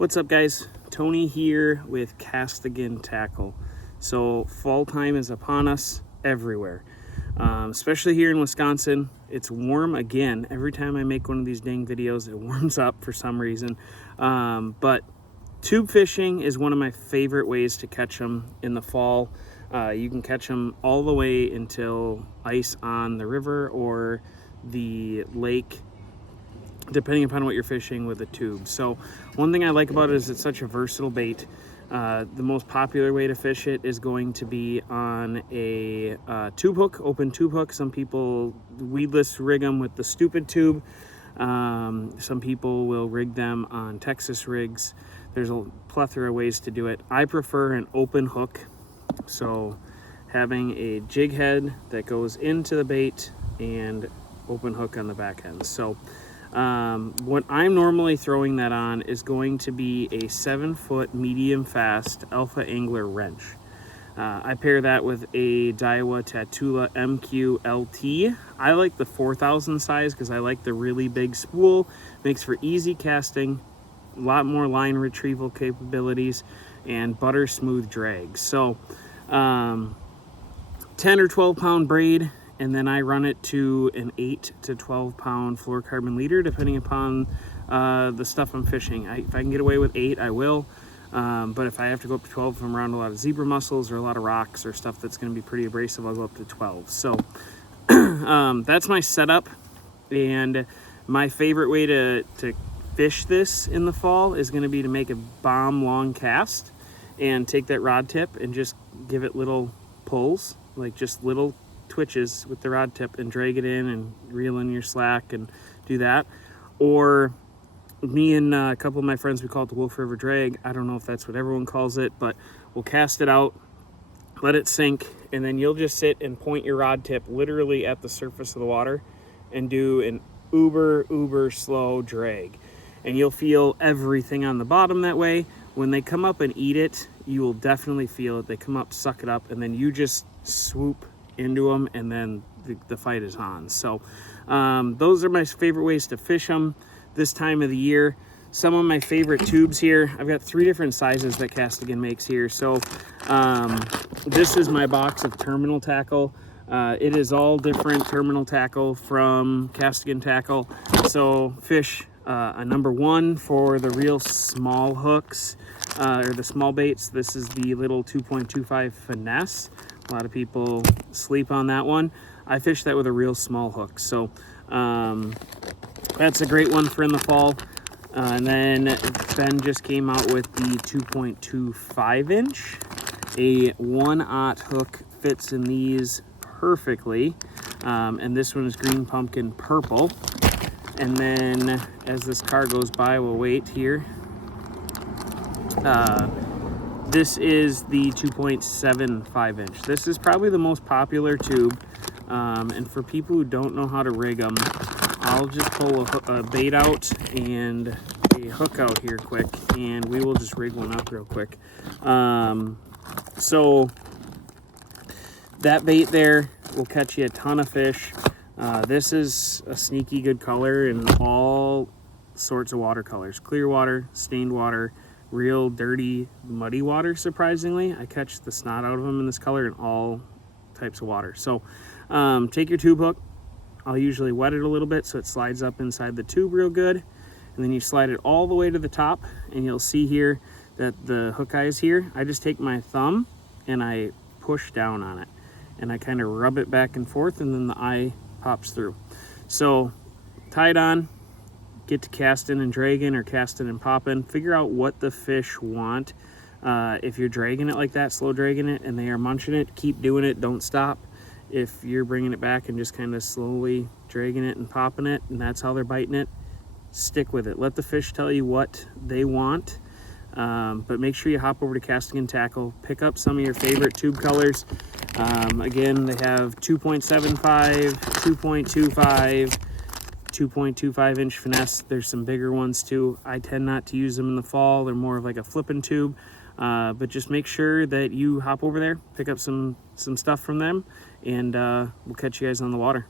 What's up, guys? Tony here with Cast Again Tackle. So fall time is upon us everywhere, especially here in Wisconsin. It's warm again. Every time I make one of these dang videos, it warms up for some reason. But tube fishing is one of my favorite ways to catch them in the fall. You can catch them all the way until ice on the river or the lake, depending upon what you're fishing with a tube. So one thing I like about it is it's such a versatile bait. The most popular way to fish it is going to be on a tube hook, open tube hook. Some people weedless rig them with the stupid tube. Some people will rig them on Texas rigs. There's a plethora of ways to do it. I prefer an open hook, so having a jig head that goes into the bait and open hook on the back end. So what I'm normally throwing that on is going to be a 7-foot medium fast Alpha Angler wrench. I pair that with a Daiwa Tatula MQ LT. I like the 4,000 size because I like the really big spool. Makes for easy casting, a lot more line retrieval capabilities, and butter smooth drag. So 10 or 12 pound braid, and then I run it to an 8 to 12 pound fluorocarbon leader, depending upon the stuff I'm fishing. If I can get away with 8, I will. But if I have to go up to 12, if I'm around a lot of zebra mussels or a lot of rocks or stuff that's going to be pretty abrasive, I'll go up to 12. So that's my setup. And my favorite way to fish this in the fall is going to be to make a bomb long cast and take that rod tip and just give it little pulls, like just little twitches with the rod tip, and drag it in and reel in your slack and do that. Or me and a couple of my friends, we call it the Wolf River drag. I don't know if that's what everyone calls it, but we'll cast it out, let it sink, and then you'll just sit and point your rod tip literally at the surface of the water and do an uber slow drag, and you'll feel everything on the bottom that way. When they come up and eat it, you will definitely feel it. They come up, suck it up, and then you just swoop into them, and then the fight is on. So those are my favorite ways to fish them this time of the year. Some of my favorite tubes here, I've got 3 different sizes that Cast Again makes here. So this is my box of terminal tackle. It is all different terminal tackle from Cast Again Tackle. So fish a number 1 for the real small hooks or the small baits. This is the little 2.25 finesse. A lot of people sleep on that one. I fish that with a real small hook. So that's a great one for in the fall. And then Ben just came out with the 2.25 inch. A 1/0 hook fits in these perfectly. And this one is green pumpkin purple. And then as this car goes by, we'll wait here. This is the 2.75 inch. This is probably the most popular tube. And for people who don't know how to rig them, I'll just pull a bait out and a hook out here quick, and we will just rig one up real quick. So that bait there will catch you a ton of fish. This is a sneaky good color in all sorts of watercolors. Clear water, stained water, real dirty, muddy water, surprisingly. I catch the snot out of them in this color in all types of water. So take your tube hook. I'll usually wet it a little bit so it slides up inside the tube real good. And then you slide it all the way to the top, and you'll see here that the hook eye is here. I just take my thumb and I push down on it, and I kind of rub it back and forth, and then the eye pops through. So tie it on, get to casting and dragging, or casting and popping. Figure out what the fish want. If you're dragging it like that, slow dragging it, and they are munching it, keep doing it, don't stop. If you're bringing it back and just kind of slowly dragging it and popping it, and that's how they're biting it, stick with it. Let the fish tell you what they want. But make sure you hop over to Cast Again Tackle, pick up some of your favorite tube colors. Again, they have 2.75, 2.25, 2.25 inch finesse. There's some bigger ones too. I tend not to use them in the fall. They're more of like a flipping tube. But just make sure that you hop over there, pick up some stuff from them, and we'll catch you guys on the water.